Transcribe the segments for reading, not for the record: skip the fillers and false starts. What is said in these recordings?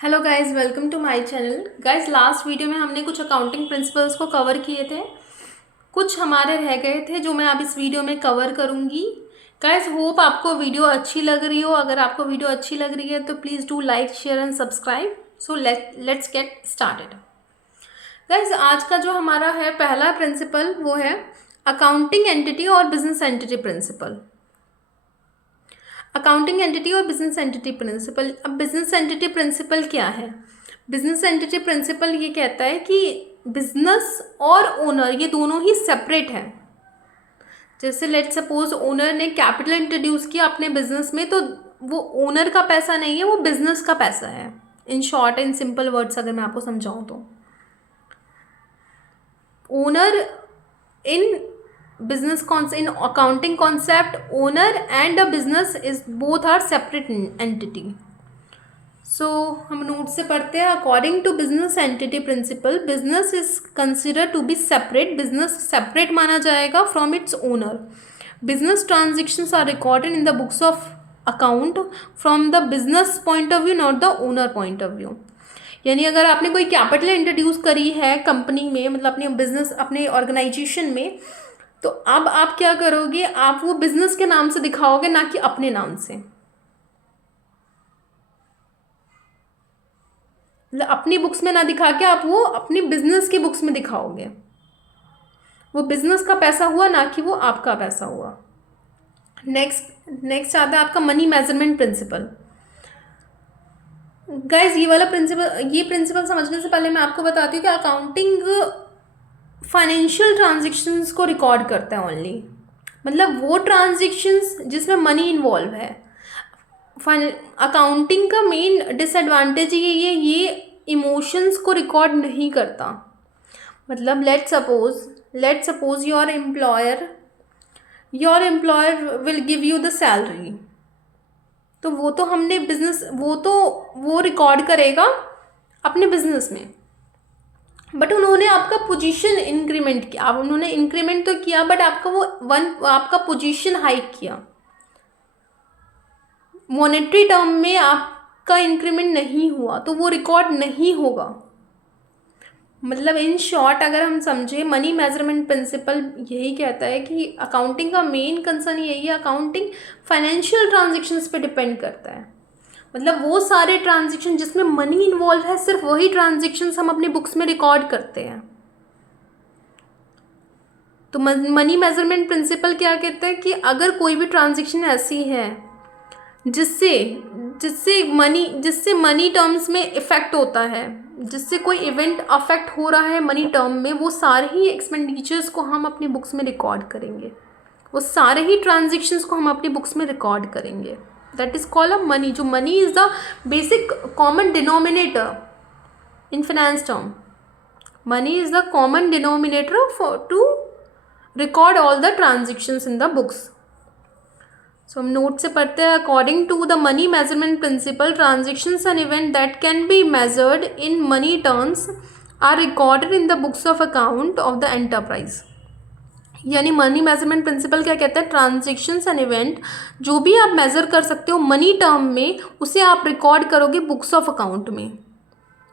Hello guys, welcome to my channel. Guys, last video में हमने कुछ अकाउंटिंग प्रिंसिपल्स को कवर किए थे। कुछ हमारे रह गए थे जो मैं अब इस वीडियो में कवर करूंगी। गाइस, होप आपको वीडियो अच्छी लग रही हो। अगर आपको वीडियो अच्छी लग रही है तो please do like, share and subscribe. So let's get started. Guys, आज का जो हमारा है पहला प्रिंसिपल वो है अकाउंटिंग एंटिटी और business entity principle. Accounting entity और बिजनेस एंटिटी प्रिंसिपल। अब बिजनेस एंटिटी प्रिंसिपल क्या है? बिजनेस एंटिटी प्रिंसिपल ये कहता है कि बिजनेस और ओनर ये दोनों ही सेपरेट हैं। जैसे लेट सपोज ओनर ने कैपिटल इंट्रोड्यूस किया अपने बिजनेस में, तो वो ओनर का पैसा नहीं है, वो बिजनेस का पैसा है। In short in simple words अगर मैं आपको समझाऊं तो owner in business concept, in accounting concept, owner and a business is both are separate entity. So हम नोट से पढ़ते हैं। According to business entity principle, business is consider to be separate. Business separate माना जाएगा from its owner. Business transactions are recorded in the books of account from the business point of view, not the owner point of view. यानी अगर आपने कोई capital introduce करी है company में, मतलब अपने बिजनेस, अपने ऑर्गेनाइजेशन में, तो अब आप क्या करोगे, आप वो बिजनेस के नाम से दिखाओगे, ना कि अपने नाम से। मतलब अपनी बुक्स में ना दिखा के आप वो अपनी बिजनेस की बुक्स में दिखाओगे। वो बिजनेस का पैसा हुआ, ना कि वो आपका पैसा हुआ। नेक्स्ट आता है आपका मनी मेजरमेंट प्रिंसिपल। गाइज, ये प्रिंसिपल समझने से पहले मैं आपको बताती हूँ कि अकाउंटिंग फाइनेंशियल ट्रांजेक्शन्स को रिकॉर्ड करता है ओनली। मतलब वो ट्रांजेक्शन्स जिसमें मनी इन्वॉल्व है। अकाउंटिंग का मेन डिसएडवांटेज ये इमोशंस को रिकॉर्ड नहीं करता। मतलब let suppose your employer will give you the salary, तो वो तो हमने बिजनेस वो रिकॉर्ड करेगा अपने बिजनेस में। बट उन्होंने आपका पोजीशन इंक्रीमेंट किया। अब उन्होंने इंक्रीमेंट तो किया, बट आपका पोजीशन हाइक किया। मॉनेटरी टर्म में आपका इंक्रीमेंट नहीं हुआ, तो वो रिकॉर्ड नहीं होगा। मतलब इन शॉर्ट अगर हम समझे, मनी मेजरमेंट प्रिंसिपल यही कहता है कि अकाउंटिंग का मेन कंसर्न यही है, अकाउंटिंग फाइनेंशियल ट्रांजेक्शन्स पे डिपेंड करता है। मतलब वो सारे ट्रांजेक्शन जिसमें मनी इन्वॉल्व है, सिर्फ वही ट्रांजेक्शन्स हम अपनी बुक्स में रिकॉर्ड करते हैं। तो मनी मेजरमेंट प्रिंसिपल क्या कहता है कि अगर कोई भी ट्रांजेक्शन ऐसी है जिससे मनी टर्म्स में इफेक्ट होता है, जिससे कोई इवेंट अफेक्ट हो रहा है मनी टर्म में, वो सारे ही एक्सपेंडिचर्स को हम अपनी बुक्स में रिकॉर्ड करेंगे। वो सारे ही ट्रांजेक्शन्स को हम अपनी बुक्स में रिकॉर्ड करेंगे। That is called a money. जो money is the basic common denominator in finance term. Money is the common denominator to record all the transactions in the books. So हम note से पढ़ते हैं। According to the money measurement principle, transactions and event that can be measured in money terms are recorded in the books of account of the enterprise. यानी money measurement principle क्या कहता है, transactions and event जो भी आप major कर सकते हो मनी टर्म में, उसे आप रिकॉर्ड करोगे बुक्स ऑफ अकाउंट में।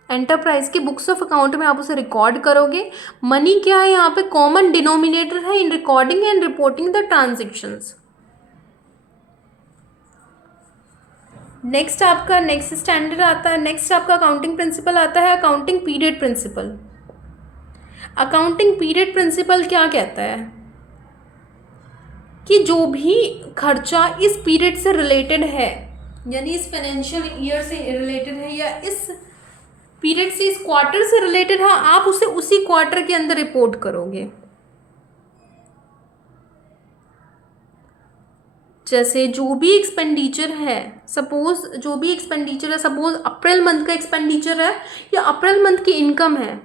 एंटरप्राइज के बुक्स ऑफ अकाउंट में आप उसे रिकॉर्ड करोगे। मनी क्या है, यहाँ पे कॉमन डिनोमिनेटर है in recording and reporting the transactions. Next आपका अकाउंटिंग प्रिंसिपल आता है accounting period principle. Accounting period principle क्या कहता है कि जो भी खर्चा इस पीरियड से रिलेटेड है, यानी इस फाइनेंशियल ईयर से रिलेटेड है या इस पीरियड से, इस क्वार्टर से रिलेटेड है, आप उसे उसी क्वार्टर के अंदर रिपोर्ट करोगे। जैसे जो भी एक्सपेंडिचर है, सपोज अप्रैल मंथ का एक्सपेंडिचर है या अप्रैल मंथ की इनकम है,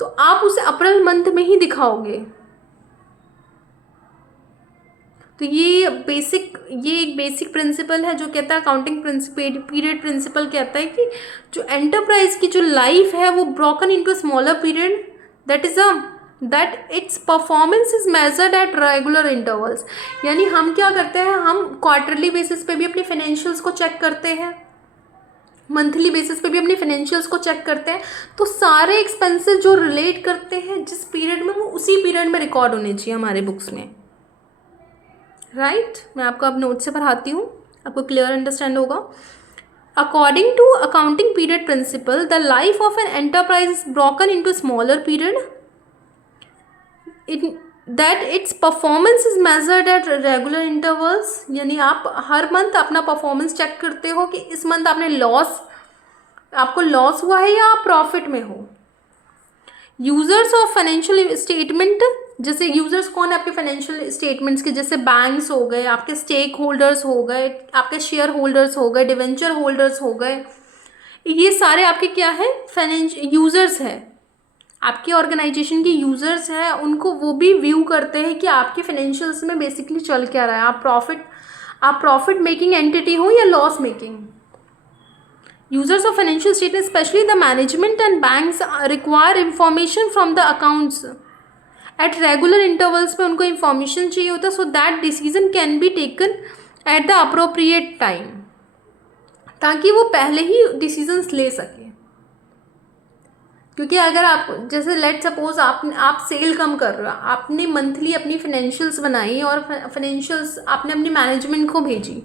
तो आप उसे अप्रैल मंथ में ही दिखाओगे। तो ये एक बेसिक प्रिंसिपल है जो कहता है अकाउंटिंग पीरियड प्रिंसिपल कहता है कि जो एंटरप्राइज की जो लाइफ है वो broken into smaller period, that its performance is measured at regular intervals. यानी हम क्या करते हैं, हम क्वार्टरली बेसिस पे भी अपने फाइनेंशियल्स को चेक करते हैं, मंथली बेसिस पे भी अपनी फाइनेंशियल्स को चेक करते हैं, तो सारे एक्सपेंसेस जो रिलेट करते हैं जिस पीरियड में, वो उसी पीरियड में रिकॉर्ड होने चाहिए हमारे बुक्स में, राइट। मैं आपको अब नोट से पढ़ाती हूँ, आपको क्लियर अंडरस्टैंड होगा। According to accounting period principle, the life of an enterprise is broken into smaller period that its performance is measured at regular intervals. यानी आप हर मंथ अपना परफॉर्मेंस चेक करते हो कि इस मंथ आपको लॉस हुआ है या आप प्रॉफिट में हो। यूजर्स ऑफ फाइनेंशियल स्टेटमेंट, जैसे यूजर्स कौन है आपके फाइनेंशियल स्टेटमेंट्स के, जैसे बैंक्स हो गए, आपके स्टेक होल्डर्स हो गए, आपके शेयर होल्डर्स हो गए, डिवेंचर होल्डर्स हो गए, ये सारे आपके क्या है, यूजर्स है, आपकी ऑर्गेनाइजेशन के यूजर्स हैं। उनको वो भी व्यू करते हैं कि आपके फाइनेंशियल्स में बेसिकली चल क्या रहा है, आप प्रॉफिट मेकिंग एंटिटी हो या loss making. Users of financial statement, specially the management and banks, require information from the accounts at regular intervals पे उनको इंफॉर्मेशन चाहिए होता है, so that decision can be taken at the appropriate time, ताकि वो पहले ही डिसीजंस ले सके। क्योंकि अगर आप, जैसे लेट सपोज आप सेल कम कर रहे हो, आपने मंथली अपनी फाइनेंशियल्स बनाई और फाइनेंशियल्स आपने अपनी मैनेजमेंट को भेजी,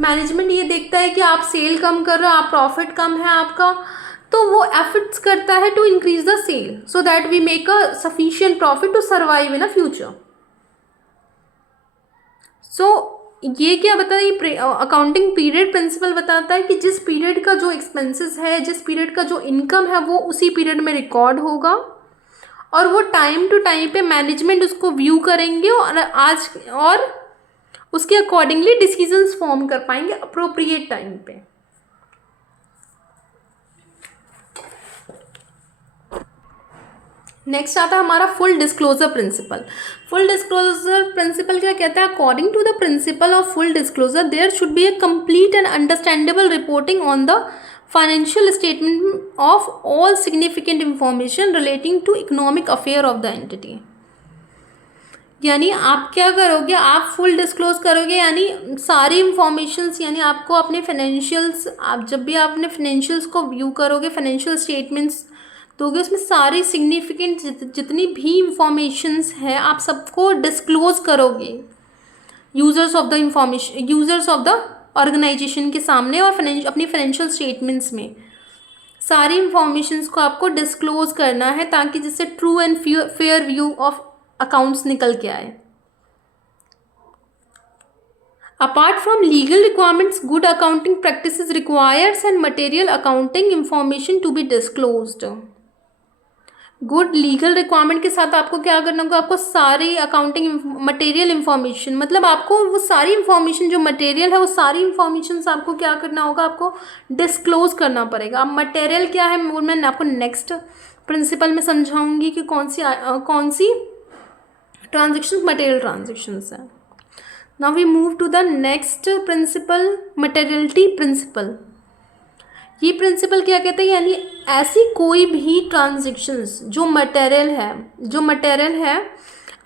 मैनेजमेंट ये देखता है कि आप सेल कम कर रहे हो, आप प्रॉफिट कम है आपका, तो वो एफर्ट्स करता है to increase the sale so that we make a sufficient profit to survive in a future. So ये क्या बताता है, ये अकाउंटिंग पीरियड प्रिंसिपल बताता है कि जिस पीरियड का जो एक्सपेंसेस है, जिस पीरियड का जो इनकम है, वो उसी पीरियड में रिकॉर्ड होगा और वो टाइम टू टाइम पे मैनेजमेंट उसको व्यू करेंगे और उसके अकॉर्डिंगली डिसीजंस फॉर्म कर पाएंगे अप्रोप्रिएट टाइम पे। नेक्स्ट आता है हमारा full disclosure principle. Full disclosure principle क्या कहता है, according to the principle of full disclosure there should be a complete and understandable reporting on the financial statement of all significant information relating to economic affair of the entity. यानी आप क्या करोगे, आप full disclose करोगे, यानी सारी informations, यानी आपको अपने फाइनेंशियल्स, आप जब भी आप अपने फाइनेंशियल्स को व्यू करोगे, फाइनेंशियल स्टेटमेंट्स दोगे, उसमें सारी सिग्निफिकेंट जितनी भी इंफॉर्मेशंस है आप सबको डिस्क्लोज करोगे यूजर्स ऑफ द ऑर्गेनाइजेशन के सामने, और अपनी फाइनेंशियल स्टेटमेंट्स में सारी इंफॉर्मेशंस को आपको डिस्क्लोज करना है, ताकि जिससे true and fair view of accounts निकल के आए। Apart from legal requirements, good accounting practices requires and material accounting information to be disclosed. Good legal requirement के साथ आपको क्या करना होगा, आपको सारी अकाउंटिंग मटेरियल इन्फॉर्मेशन, मतलब आपको वो सारी इन्फॉर्मेशन जो मटेरियल है, वो सारी इन्फॉर्मेशन आपको क्या करना होगा, आपको डिस्क्लोज करना पड़ेगा। अब मटेरियल क्या है वो मैं आपको नेक्स्ट प्रिंसिपल में समझाऊंगी कि कौन सी ट्रांजेक्शन मटेरियल ट्रांजेक्शन्स हैं। Now we move to the next principle, materiality principle. ये प्रिंसिपल क्या कहते हैं, यानी ऐसी कोई भी ट्रांजेक्शन्स जो मटेरियल है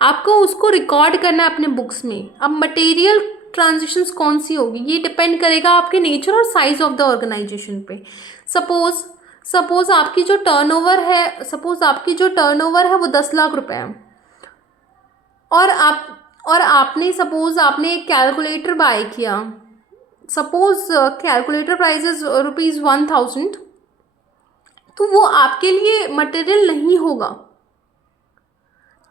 आपको उसको रिकॉर्ड करना है अपने बुक्स में। अब मटेरियल ट्रांजेक्शन्स कौन सी होगी, ये डिपेंड करेगा आपके नेचर और साइज ऑफ द ऑर्गेनाइजेशन पे। सपोज आपकी जो टर्नओवर है वो 10 लाख रुपए है, और आपने एक कैलकुलेटर बाय किया, सपोज कैलकुलेटर प्राइस इज ₹1000, तो वो आपके लिए मटेरियल नहीं होगा,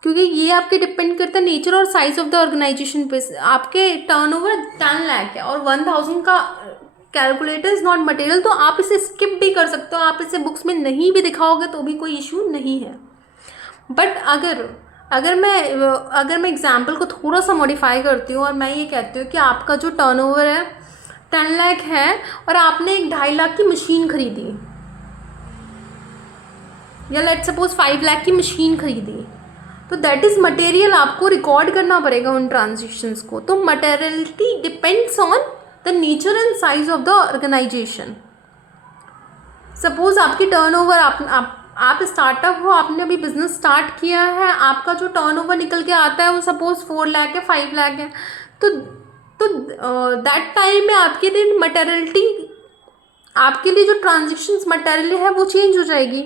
क्योंकि ये आपके डिपेंड करता है नेचर और साइज ऑफ द ऑर्गेनाइजेशन पे। आपके टर्नओवर 10 लाख है और 1000 का कैलकुलेटर इज नॉट मटेरियल, तो आप इसे स्किप भी कर सकते हो, आप इसे बुक्स में नहीं भी दिखाओगे तो भी कोई इशू नहीं है। बट अगर मैं एग्जाम्पल को थोड़ा सा मॉडिफाई करती हूँ और मैं ये कहती हूँ कि आपका जो टर्नओवर है 10 लाख है और आपने एक 2.5 लाख की मशीन खरीदी, या लेट सपोज 5 लाख की मशीन खरीदी, तो दैट इज़ मटेरियल, आपको रिकॉर्ड करना पड़ेगा उन ट्रांजेक्शन्स को। तो materiality depends on the nature and size of the organisation. Suppose आपकी टर्नओवर, आप स्टार्टअप हो, आपने अभी बिजनेस स्टार्ट किया है, आपका जो टर्नओवर निकल के आता है वो सपोज 4 लाख है, 5 लाख है, तो दैट टाइम में आपके लिए मटेरियलिटी आपके लिए जो ट्रांजेक्शन्स मटेरियल है वो चेंज हो जाएगी।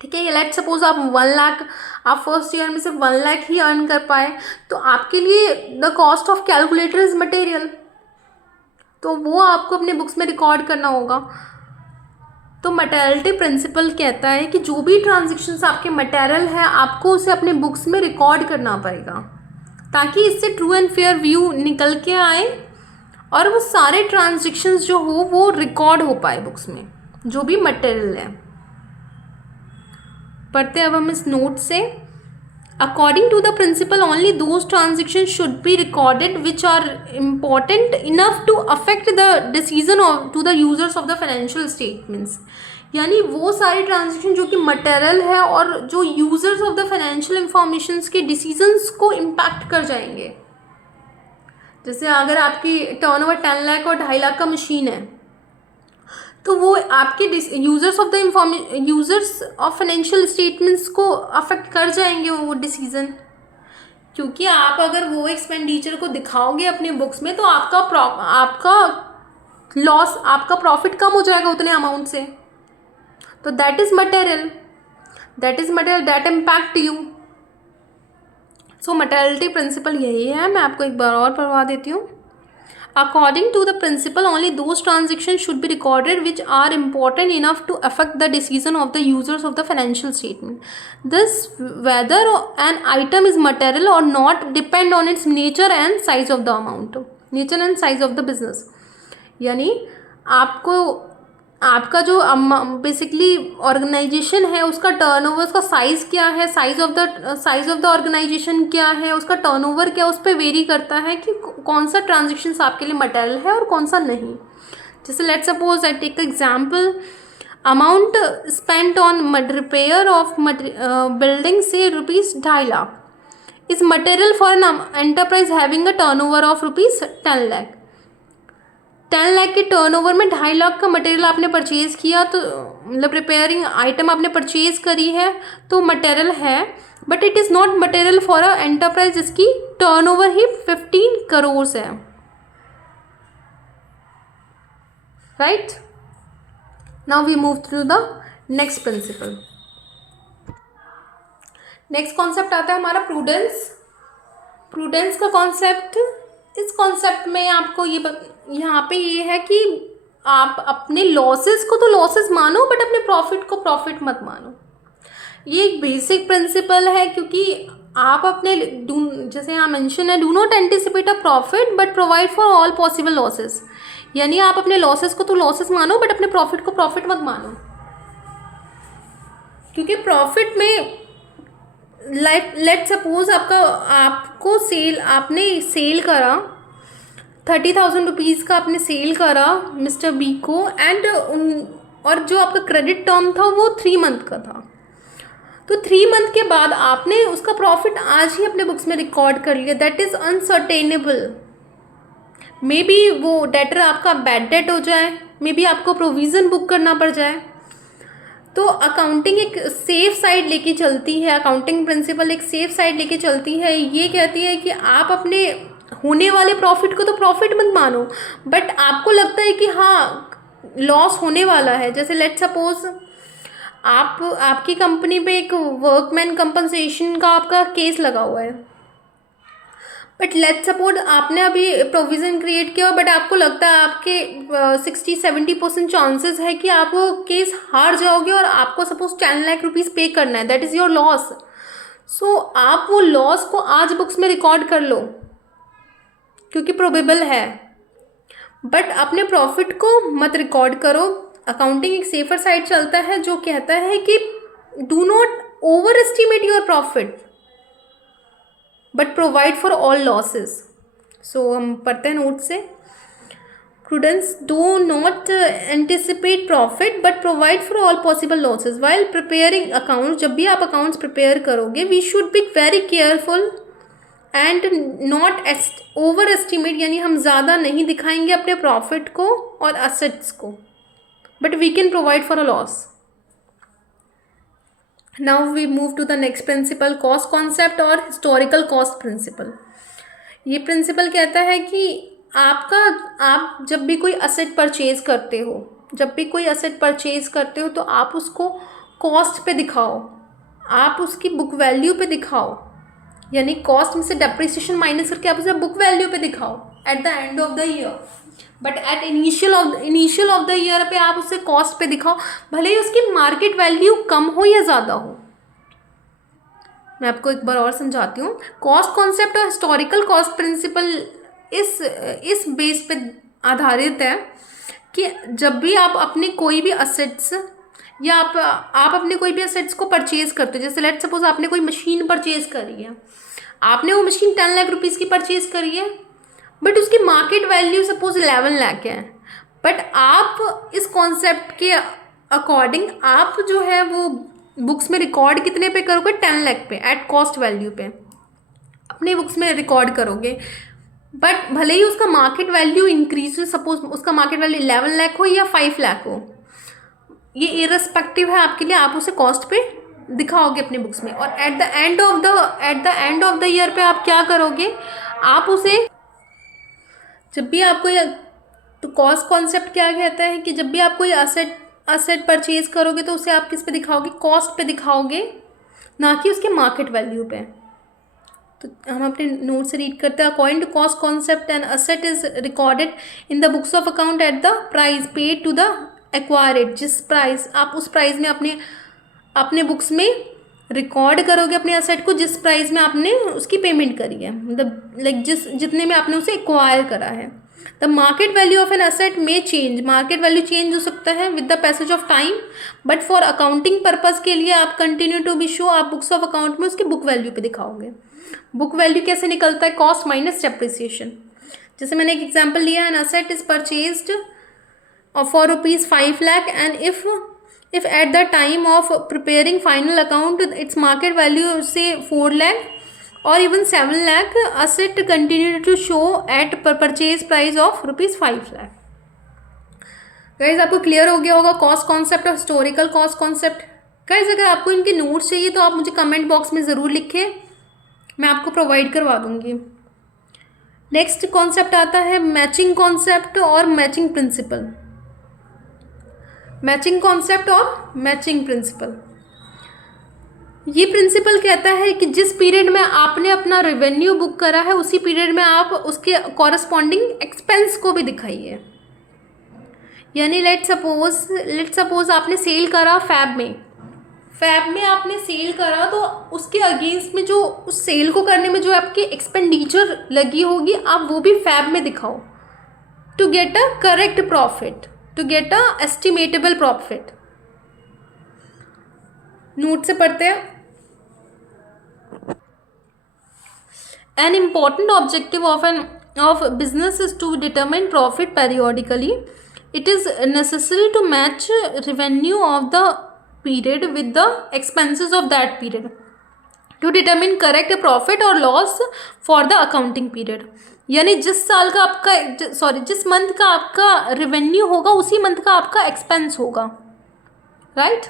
ठीक है, लेट सपोज आप 1 लाख, आप फर्स्ट ईयर में सिर्फ 1 लाख ही अर्न कर पाए, तो आपके लिए the cost of calculator is material, तो वो आपको अपने बुक्स में रिकॉर्ड करना होगा। तो मटेरियलिटी प्रिंसिपल कहता है कि जो भी ट्रांजेक्शन्स आपके मटेरियल है आपको उसे अपने बुक्स में रिकॉर्ड करना पड़ेगा, ताकि इससे ट्रू एंड फेयर व्यू निकल के आए और वो सारे ट्रांजेक्शन्स जो हो वो रिकॉर्ड हो पाए बुक्स में, जो भी मटेरियल है। पढ़ते अब हम इस नोट से। According to the principle only those transaction should be recorded which are important enough to affect the decision of to the users of the financial statements, यानी वो सारे ट्रांजेक्शन जो कि मटेरियल है और जो users of the financial information के decisions को इम्पैक्ट कर जाएंगे। जैसे अगर आपकी टर्नओवर 10 लाख और 2.5 लाख का मशीन है, तो वो आपके यूजर्स ऑफ फाइनेंशियल स्टेटमेंट्स को अफेक्ट कर जाएंगे वो डिसीजन, क्योंकि आप अगर वो एक्सपेंडिचर को दिखाओगे अपने बुक्स में तो आपका लॉस, आपका प्रॉफिट कम हो जाएगा उतने अमाउंट से। तो that is material that impact you. So materiality principle यही है। मैं आपको एक बार और पढ़वा देती हूँ। According to the principle, only those transactions should be recorded which are important enough to affect the decision of the users of the financial statement. This, whether an item is material or not, depend on its nature and size of the amount, nature and size of the business. यानी आपको आपका जो basically organisation है उसका turnover, उसका size क्या है, size of the organisation क्या है, उसका टर्नओवर क्या, उस पर वेरी करता है कि कौन सा ट्रांजेक्शन्स आपके लिए मटेरियल है और कौन सा नहीं। जैसे let suppose I take example, amount spent on repair of building से ₹2.5 lakh is material for an enterprise having a turnover of ₹10 lakh. 10 lakh के टर्नओवर में 2.5 लाख का मटेरियल आपने परचेज़ किया, तो मतलब रिपेयरिंग आइटम आपने परचेज़ करी है तो मटेरियल है, but it is not material for a enterprise जिसकी टर्नओवर ही 15 करोड़ है। Right, now we move through the next principle. Next concept आता है हमारा प्रूडेंस का कॉन्सेप्ट। इस कॉन्सेप्ट में आपको यहाँ पे ये है कि आप अपने लॉसेस को तो लॉसेस मानो, बट अपने प्रॉफिट को प्रॉफिट मत मानो। ये एक बेसिक प्रिंसिपल है, क्योंकि आप अपने जैसे यहाँ मेंशन है, do not anticipate a profit but provide for all possible losses, यानी आप अपने लॉसेस को तो लॉसेस मानो बट अपने प्रॉफिट को प्रॉफिट मत मानो। क्योंकि प्रॉफिट में लेट सपोज आपने सेल करा 30,000 रुपीज़ का, आपने सेल करा मिस्टर बी को, और जो आपका क्रेडिट टर्म था वो 3 मंथ का था। तो 3 मंथ के बाद आपने उसका प्रॉफिट आज ही अपने बुक्स में रिकॉर्ड कर लिया। That is unascertainable. Maybe वो डेटर आपका बैड डेट हो जाए, मे बी आपको प्रोविज़न बुक करना पड़ जाए। तो अकाउंटिंग एक सेफ साइड लेके चलती है, अकाउंटिंग प्रिंसिपल एक सेफ साइड लेके चलती है। ये कहती है कि आप अपने होने वाले प्रॉफिट को तो प्रॉफिट मत मानो, बट आपको लगता है कि हाँ लॉस होने वाला है। जैसे लेट सपोज आपकी कंपनी पे एक वर्कमैन कंपनसेशन का आपका केस लगा हुआ है, बट लेट सपोज आपने अभी प्रोविज़न क्रिएट किया, बट आपको लगता है आपके 60-70% चांसेस है कि आप वो केस हार जाओगे और आपको सपोज 10 लाख रुपीज़ पे करना है। That is your loss. So आप वो लॉस को आज बुक्स में रिकॉर्ड कर लो क्योंकि प्रोबेबल है, बट अपने प्रॉफिट को मत रिकॉर्ड करो। अकाउंटिंग एक सेफर साइड चलता है जो कहता है कि do not overestimate your profit but provide for all losses. So हम पढ़ते हैं नोट से। Prudence do not anticipate profit but provide for all possible losses while preparing accounts. जब भी आप अकाउंट्स प्रिपेयर करोगे, we should be very careful and not overestimate, यानी हम ज़्यादा नहीं दिखाएंगे अपने प्रॉफिट को और असेट्स को, but we can provide for a loss. Now we move to the next principle, cost concept और हिस्टोरिकल कॉस्ट प्रिंसिपल। ये प्रिंसिपल कहता है कि आपका आप जब भी कोई असेट परचेज करते हो, तो आप उसको कॉस्ट पे दिखाओ, आप उसकी बुक वैल्यू पे दिखाओ, यानी कॉस्ट में से डेप्रिसिएशन माइनस करके आप उसे बुक वैल्यू पे दिखाओ at the end of the year. But at initial of the year पे आप उसे कॉस्ट पे दिखाओ, भले ही उसकी मार्केट वैल्यू कम हो या ज़्यादा हो। मैं आपको एक बार और समझाती हूँ। कॉस्ट कॉन्सेप्ट और हिस्टोरिकल कॉस्ट प्रिंसिपल इस बेस पे आधारित है कि जब भी आप अपने कोई भी असेट्स या आप अपने कोई भी असेट्स को परचेज करते हो, जैसे लेट सपोज आपने कोई मशीन परचेज करी है, आपने वो मशीन 10 लाख रुपीज़ की परचेज करी है, बट उसकी मार्केट वैल्यू सपोज 11 लाख है, बट आप इस कॉन्सेप्ट के अकॉर्डिंग आप जो है वो बुक्स में रिकॉर्ड कितने पे करोगे, 10 लाख पे एट कॉस्ट वैल्यू पे अपने बुक्स में रिकॉर्ड करोगे। बट भले ही उसका मार्केट वैल्यू इंक्रीज हो, सपोज उसका मार्केट वैल्यू 11 लाख हो या 5 लाख हो, ये इररिस्पेक्टिव है आपके लिए, आप उसे कॉस्ट पे दिखाओगे अपने बुक्स में। और at the end of the year पे आप क्या करोगे, आप उसे जब भी आपको तो कॉस्ट कॉन्सेप्ट क्या कहता है कि जब भी आप कोई असेट परचेज करोगे तो उसे आप किस पे दिखाओगे, कॉस्ट पे दिखाओगे, ना कि उसके मार्केट वैल्यू पे। तो हम अपने नोट से रीड करते हैं। According to cost concept an asset is recorded in the books of account at the price paid to the acquired. जिस प्राइस आप उस प्राइस में अपने बुक्स में रिकॉर्ड करोगे अपने असेट को, जिस प्राइस में आपने उसकी पेमेंट करी है, मतलब लाइक जितने में आपने उसे एक्वायर करा है। The market value of an asset में चेंज, मार्केट वैल्यू चेंज हो सकता है with the passage of time, but for accounting purpose के लिए आप कंटिन्यू टू बी शो, आप बुक्स ऑफ अकाउंट में उसकी बुक वैल्यू पे दिखाओगे। बुक वैल्यू कैसे निकलता है, कॉस्ट माइनस डेप्रिसिएशन। जैसे मैंने एक एग्जांपल लिया, N asset is purchased for ₹5 lakh and if at the time of preparing final account its market value say 4 lakh or even 7 lakh, asset continue to show at purchase price of ₹5 lakh। Guys आपको clear हो गया होगा cost concept और historical cost concept. Guys अगर आपको इनके notes चाहिए तो आप मुझे कमेंट बॉक्स में ज़रूर लिखें, मैं आपको प्रोवाइड करवा दूंगी। नेक्स्ट कॉन्सेप्ट आता है मैचिंग कॉन्सेप्ट और मैचिंग प्रिंसिपल। मैचिंग कॉन्सेप्ट और मैचिंग प्रिंसिपल, ये प्रिंसिपल कहता है कि जिस पीरियड में आपने अपना रेवेन्यू बुक करा है उसी पीरियड में आप उसके कॉरस्पॉन्डिंग एक्सपेंस को भी दिखाइए। यानी लेट सपोज आपने सेल करा फैब में आपने सेल करा, तो उसके अगेंस्ट में जो उस सेल को करने में जो आपकी एक्सपेंडिचर लगी होगी आप वो भी फैब में दिखाओ, to get a correct profit, to get a estimatable profit. Note से पढ़ते हैं। An important objective of business is to determine profit periodically. It is necessary to match revenue of the period with the expenses of that period to determine correct profit or loss for the accounting period. यानी जिस month का आपका revenue होगा उसी month का आपका expense होगा, right.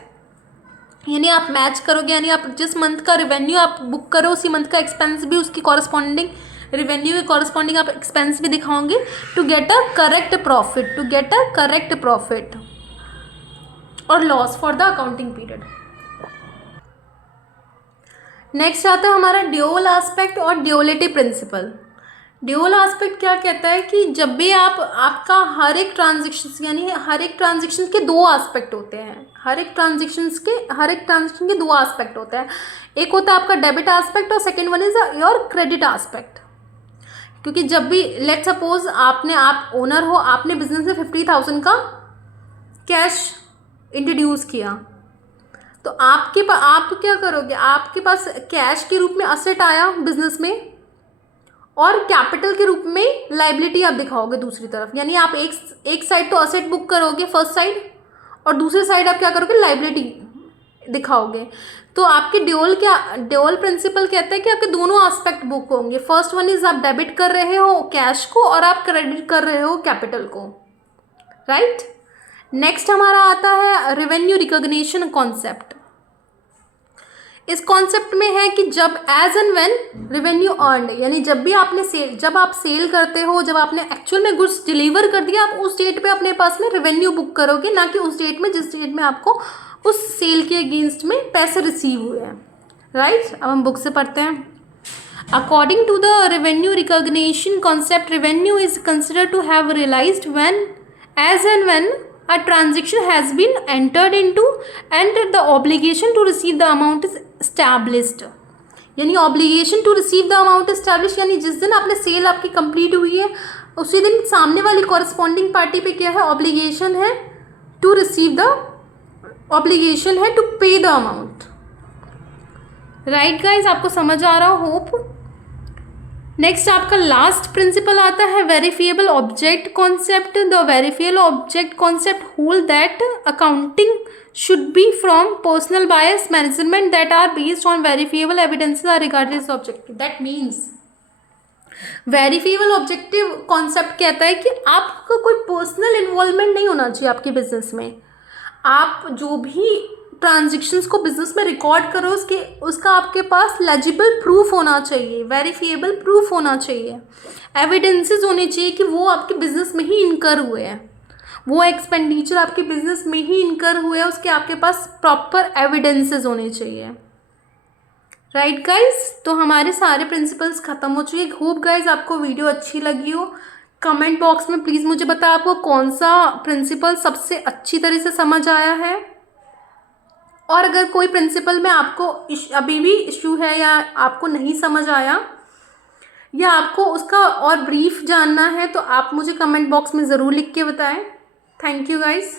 यानी आप मैच करोगे, यानी आप जिस मंथ का रेवेन्यू आप बुक करो उसी मंथ का एक्सपेंस भी उसकी कॉरस्पॉन्डिंग रेवेन्यू के कॉरस्पॉन्डिंग आप एक्सपेंस भी दिखाओगे, to get a correct profit और loss for the accounting period. Next आता है हमारा ड्यूअल एस्पेक्ट और ड्यूअलिटी प्रिंसिपल। ड्यूअल एस्पेक्ट क्या कहता है कि जब भी आपका हर एक ट्रांजेक्शन के दो एस्पेक्ट होते हैं, हर एक ट्रांजेक्शन के दो एस्पेक्ट होते हैं। एक होता है आपका डेबिट एस्पेक्ट और second one is your credit aspect. क्योंकि जब भी लेट सपोज आप ओनर हो, आपने बिजनेस में 50,000 का कैश इंट्रोड्यूस किया, तो आप क्या करोगे, आपके पास कैश के रूप में असेट आया बिजनेस में और कैपिटल के रूप में लाइबिलिटी आप दिखाओगे दूसरी तरफ। यानी आप एक साइड तो असेट बुक करोगे फर्स्ट साइड, और दूसरी साइड आप क्या करोगे, लाइबिलिटी दिखाओगे। तो आपके ड्यूअल प्रिंसिपल कहता है कि आपके दोनों एस्पेक्ट बुक होंगे। फर्स्ट वन इज आप डेबिट कर रहे हो कैश को और आप क्रेडिट कर रहे हो कैपिटल को, राइट। नेक्स्ट हमारा आता है रेवेन्यू रिकॉग्निशन कॉन्सेप्ट। इस कॉन्सेप्ट में है कि जब as and when revenue earned, यानी जब भी आपने जब आप सेल करते हो, जब आपने एक्चुअल में गुड्स डिलीवर कर दिया, आप उस डेट पे अपने पास में रेवेन्यू बुक करोगे, ना कि उस डेट में जिस डेट में आपको उस सेल के अगेंस्ट में पैसे रिसीव हुए हैं, राइट। अब हम बुक से पढ़ते हैं। According to the revenue recognition concept, revenue is considered to have realised when as and when a transaction has been entered into and the obligation to receive the amount is established। यानी obligation to receive the amount established, यानी जिस दिन आपने cell आपकी complete हुई है उसी दिन सामने वाली कॉरस्पॉन्डिंग पार्टी पे क्या है, ऑब्लिगेशन है टू रिसीव द, ऑब्लिगेशन है to pay the amount. Right guys, आपको समझ आ रहा हो होप। नेक्स्ट आपका लास्ट प्रिंसिपल आता है verifiable object concept. The verifiable object concept hold that accounting should be from personal bias management that are based on verifiable evidences are regarded as objective. That means verifiable objective concept कहता है कि आपका कोई personal involvement नहीं होना चाहिए आपके business में। आप जो भी ट्रांजेक्शन्स को बिजनेस में रिकॉर्ड करो उसका आपके पास लेजिबल प्रूफ होना चाहिए, वेरीफिएबल प्रूफ होना चाहिए, एविडेंसेस होने चाहिए कि वो आपके बिजनेस में ही इनकर हुए हैं, वो एक्सपेंडिचर आपके बिजनेस में ही इनकर हुए हैं, उसके आपके पास प्रॉपर एविडेंसेस होने चाहिए। राइट गाइज, तो हमारे सारे प्रिंसिपल्स ख़त्म हो चुके। होप गाइज आपको वीडियो अच्छी लगी हो। कमेंट बॉक्स में प्लीज़ मुझे बताएं आपको कौन सा प्रिंसिपल सबसे अच्छी तरह से समझ आया है, और अगर कोई प्रिंसिपल में आपको अभी भी इशू है या आपको नहीं समझ आया या आपको उसका और ब्रीफ जानना है तो आप मुझे कमेंट बॉक्स में ज़रूर लिख के बताएं। Thank you guys.